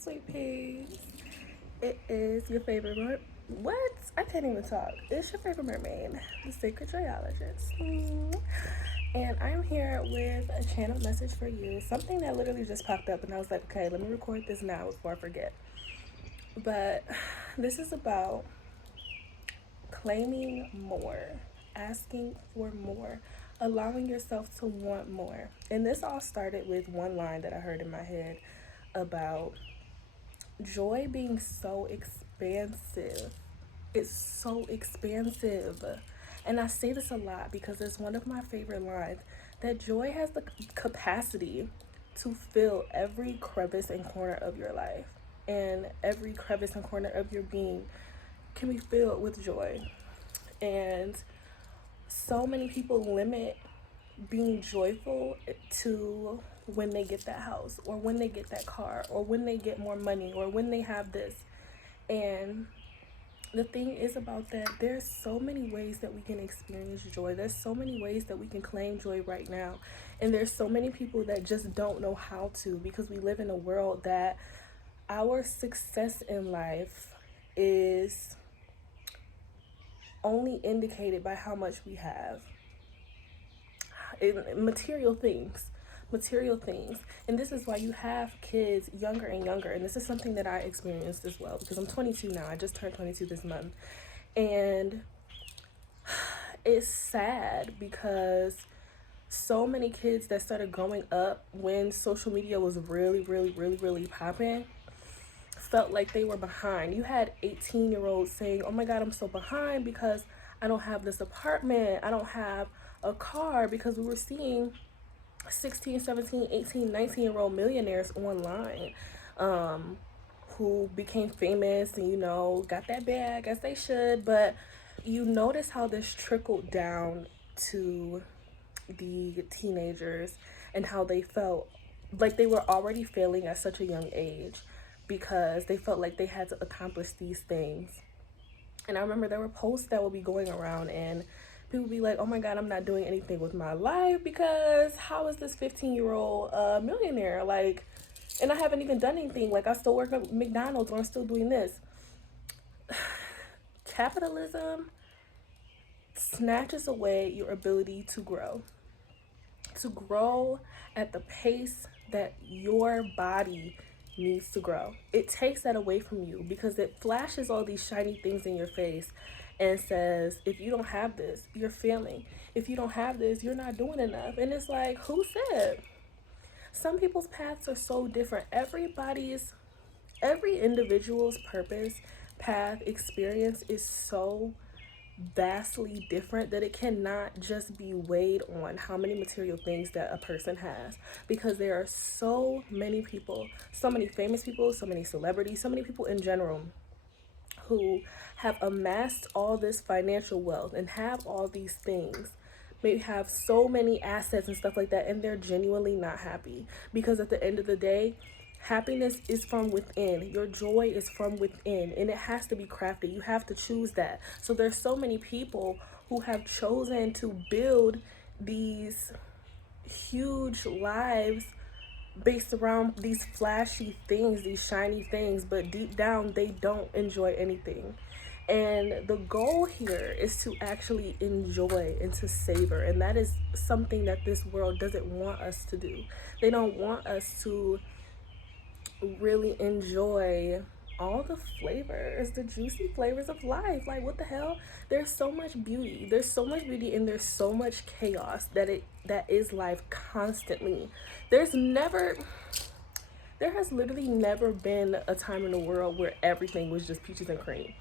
sweet peas. It is your favorite what? I can't even talk. It's your favorite mermaid, the Sacred Geologist. And I'm here with a channel message for you. Something that literally just popped up, and I was like, okay, let me record this now before I forget. But this is about claiming more, asking for more, allowing yourself to want more. And this all started with one line that I heard in my head about joy being so expansive. It's so expansive. And I say this a lot because it's one of my favorite lines that joy has the capacity to fill every crevice and corner of your life. And every crevice and corner of your being can be filled with joy. And so many people limit being joyful to when they get that house or when they get that car or when they get more money or when they have this. And the thing is about that, there's so many ways that we can experience joy. There's so many ways that we can claim joy right now. And there's so many people that just don't know how to, because we live in a world that our success in life is only indicated by how much we have. Material things. And this is why you have kids younger and younger. And this is something that I experienced as well, because I'm 22 now. I just turned 22 this month. And it's sad because so many kids that started growing up when social media was really popping felt like they were behind. You had 18-year-olds saying, oh my God, I'm so behind because I don't have this apartment, I don't have a car, because we were seeing 16, 17, 18, 19-year-old millionaires online who became famous and, got that bag as they should. But you notice how this trickled down to the teenagers and how they felt like they were already failing at such a young age because they felt like they had to accomplish these things. And I remember there were posts that would be going around and people would be like, oh my God, I'm not doing anything with my life because how is this 15-year-old millionaire? Like, and I haven't even done anything. Like, I still work at McDonald's or I'm still doing this. Capitalism snatches away your ability to grow at the pace that your body needs to grow. It takes that away from you because it flashes all these shiny things in your face and says, if you don't have this, you're failing. If you don't have this, you're not doing enough. And it's like, who said? Some people's paths are so different. Every individual's purpose, path, experience is so vastly different that it cannot just be weighed on how many material things that a person has, because there are so many people, so many famous people, so many celebrities, so many people in general who have amassed all this financial wealth and have all these things, maybe have so many assets and stuff like that, and they're genuinely not happy, because at the end of the day, happiness is from within. Your joy is from within, and it has to be crafted. You have to choose that. So there's so many people who have chosen to build these huge lives based around these flashy things, these shiny things, but deep down they don't enjoy anything. And the goal here is to actually enjoy and to savor, and that is something that this world doesn't want us to do. They don't want us to really enjoy all the flavors, the juicy flavors of life. Like, what the hell? There's so much beauty. There's so much beauty and there's so much chaos that is life constantly. There has literally never been a time in the world where everything was just peaches and cream.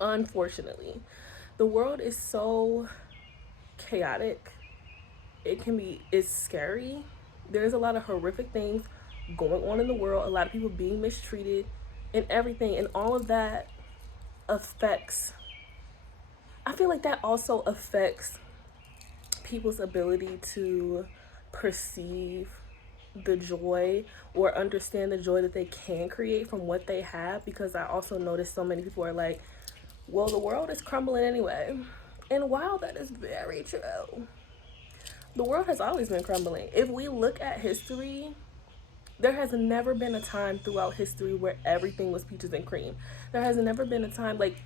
Unfortunately, the world is so chaotic. It's scary. There's a lot of horrific things going on in the world, a lot of people being mistreated and everything, and all of that I feel like that also affects people's ability to perceive the joy or understand the joy that they can create from what they have, because I also notice so many people are like, well, the world is crumbling anyway. And while that is very true, the world has always been crumbling. If we look at history, There has never been a time throughout history where everything was peaches and cream. There has never been a time, like,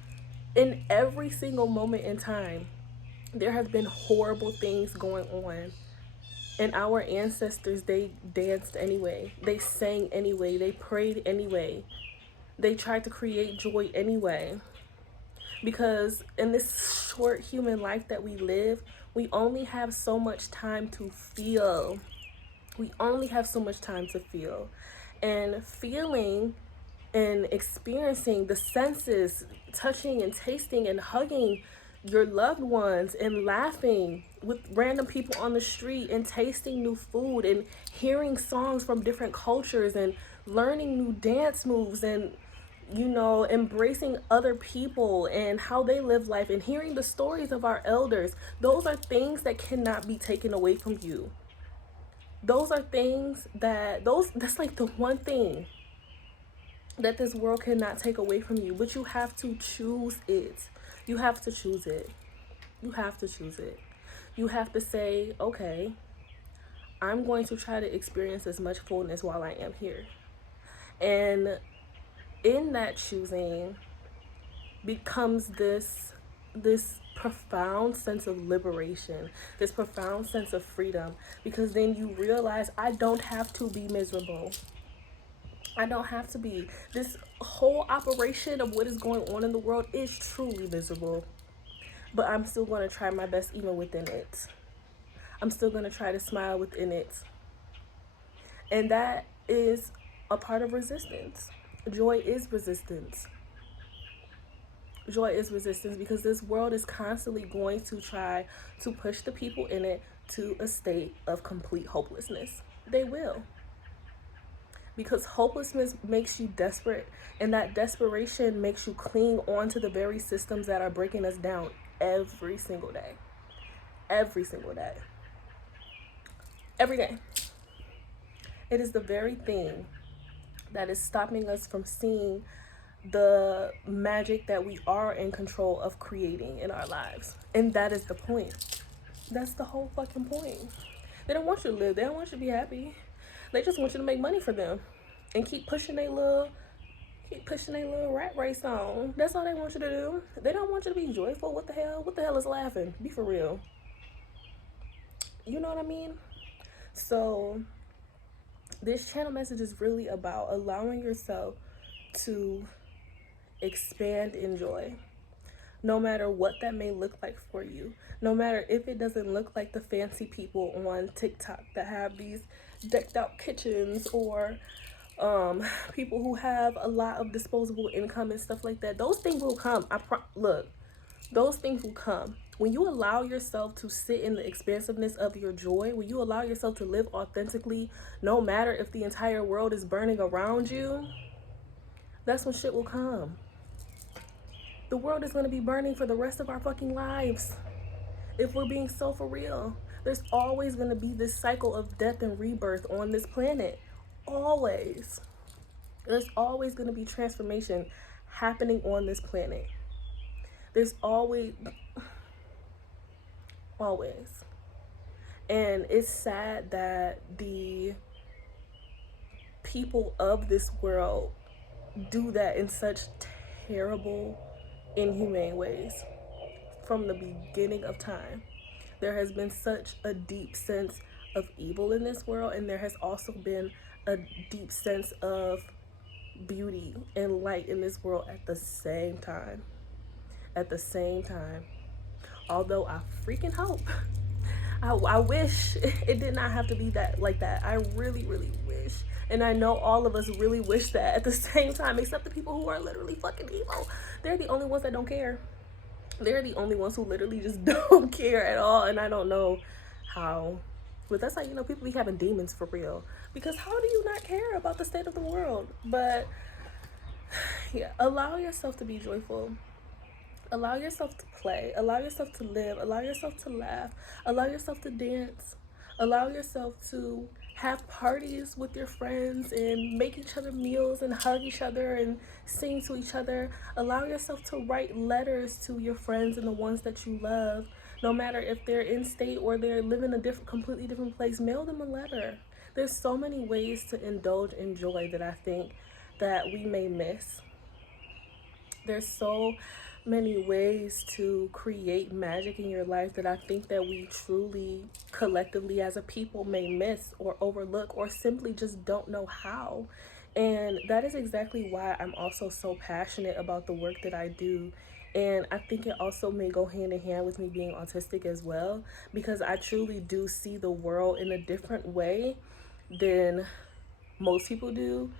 in every single moment in time, there have been horrible things going on. And our ancestors, they danced anyway. They sang anyway. They prayed anyway. They tried to create joy anyway. Because in this short human life that we live, we only have so much time to feel. We only have so much time to feel. And feeling and experiencing the senses, touching and tasting and hugging your loved ones and laughing with random people on the street and tasting new food and hearing songs from different cultures and learning new dance moves and, you know, embracing other people and how they live life and hearing the stories of our elders. Those are things that cannot be taken away from you. Those are things that's like the one thing that this world cannot take away from you, but you have to choose it. You have to choose it. You have to choose it. You have to say, okay, I'm going to try to experience as much fullness while I am here. And in that choosing becomes this profound sense of liberation, this profound sense of freedom, because then you realize I don't have to be miserable. I don't have to be. This whole operation of what is going on in the world is truly miserable, but I'm still going to try my best even within it. I'm still going to try to smile within it. And that is a part of resistance. Joy is resistance. Joy is resistance because this world is constantly going to try to push the people in it to a state of complete hopelessness. They will. Because hopelessness makes you desperate, and that desperation makes you cling on to the very systems that are breaking us down every single day. Every single day. Every day. It is the very thing that is stopping us from seeing the magic that we are in control of creating in our lives. And that is the point. That's the whole fucking point. They don't want you to live. They don't want you to be happy. They just want you to make money for them and keep pushing their little rat race on. That's all they want you to do. They don't want you to be joyful. What the hell? What the hell is laughing? Be for real. You know what I mean? So this channel message is really about allowing yourself to expand in joy, no matter what that may look like for you. No matter if it doesn't look like the fancy people on TikTok that have these decked out kitchens, or people who have a lot of disposable income and stuff like that. Those things will come. Look, those things will come. When you allow yourself to sit in the expansiveness of your joy, when you allow yourself to live authentically, no matter if the entire world is burning around you, that's when shit will come. The world is going to be burning for the rest of our fucking lives. If we're being so for real, there's always going to be this cycle of death and rebirth on this planet. Always. There's always going to be transformation happening on this planet. There's always. And it's sad that the people of this world do that in such terrible, inhumane ways. From the beginning of time, there has been such a deep sense of evil in this world, and there has also been a deep sense of beauty and light in this world at the same time. Although I freaking hope, I wish it did not have to be that like that. I really, really wish. And I know all of us really wish that at the same time, except the people who are literally fucking evil. They're the only ones that don't care. They're the only ones who literally just don't care at all. And I don't know how. But that's how you know people be having demons for real. Because how do you not care about the state of the world? But yeah, allow yourself to be joyful. Allow yourself to play. Allow yourself to live. Allow yourself to laugh. Allow yourself to dance. Allow yourself to have parties with your friends and make each other meals and hug each other and sing to each other. Allow yourself to write letters to your friends and the ones that you love. No matter if they're in state or they're living a completely different place, mail them a letter. There's so many ways to indulge in joy that I think that we may miss. There's so many ways to create magic in your life that I think that we truly collectively as a people may miss or overlook or simply just don't know how. And that is exactly why I'm also so passionate about the work that I do. And I think it also may go hand in hand with me being autistic as well, because I truly do see the world in a different way than most people do,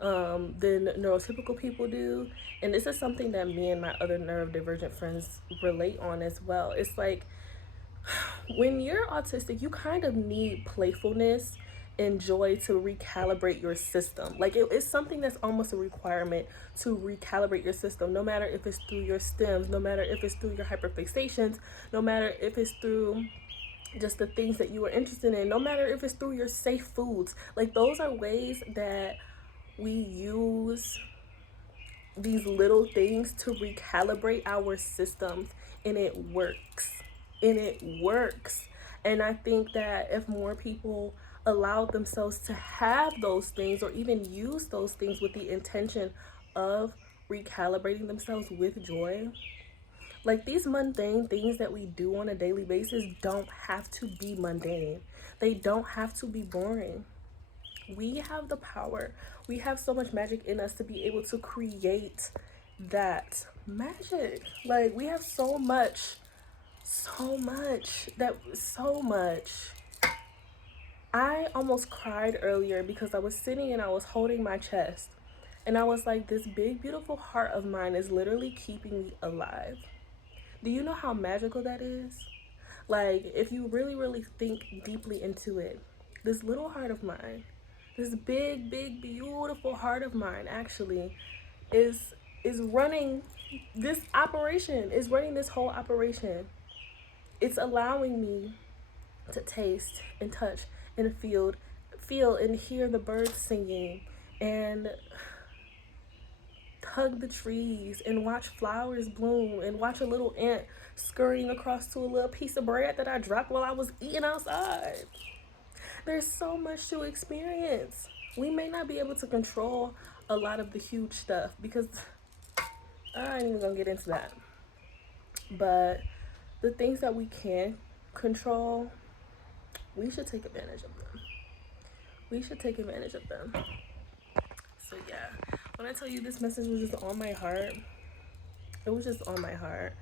than neurotypical people do. And this is something that me and my other neurodivergent friends relate on as well. It's like when you're autistic, you kind of need playfulness and joy to recalibrate your system. Like it's something that's almost a requirement to recalibrate your system, no matter if it's through your stems, no matter if it's through your hyperfixations, no matter if it's through just the things that you are interested in, no matter if it's through your safe foods. Like those are ways that we use these little things to recalibrate our systems, and it works. And it works. And I think that if more people allowed themselves to have those things or even use those things with the intention of recalibrating themselves with joy, like these mundane things that we do on a daily basis don't have to be mundane. They don't have to be boring. We have the power. We have so much magic in us to be able to create that magic. Like we have so much, so much. I almost cried earlier because I was sitting and I was holding my chest. And I was like, this big, beautiful heart of mine is literally keeping me alive. Do you know how magical that is? Like, if you really, really think deeply into it, this little heart of mine, this big, big, beautiful heart of mine actually is running this operation, is running this whole operation. It's allowing me to taste and touch and feel and hear the birds singing and hug the trees and watch flowers bloom and watch a little ant scurrying across to a little piece of bread that I dropped while I was eating outside. There's so much to experience. We may not be able to control a lot of the huge stuff because I ain't even gonna get into that. But the things that we can control, we should take advantage of them. We should take advantage of them. So yeah, when I tell you this message was just on my heart, it was just on my heart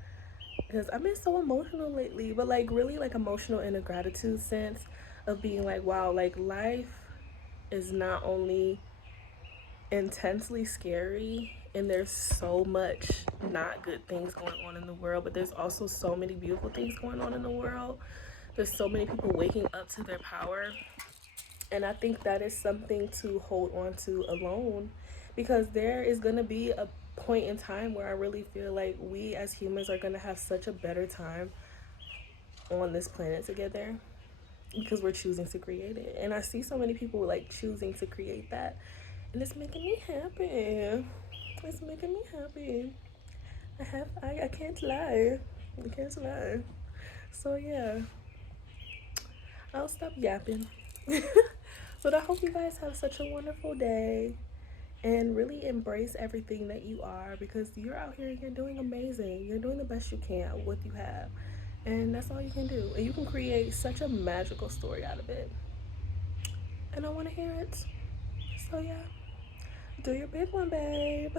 because I've been so emotional lately, but like really like emotional in a gratitude sense of being like, wow, like life is not only intensely scary and there's so much not good things going on in the world, but there's also so many beautiful things going on in the world. There's so many people waking up to their power, and I think that is something to hold on to alone, because there is going to be a point in time where I really feel like we as humans are going to have such a better time on this planet together because we're choosing to create it. And I see so many people like choosing to create that, and it's making me happy. It's making me happy. I can't lie. I can't lie. So yeah, I'll stop yapping. But I hope you guys have such a wonderful day and really embrace everything that you are, because you're out here and you're doing amazing. You're doing the best you can with what you have. And that's all you can do. And you can create such a magical story out of it. And I want to hear it. So yeah, do your big one, babe.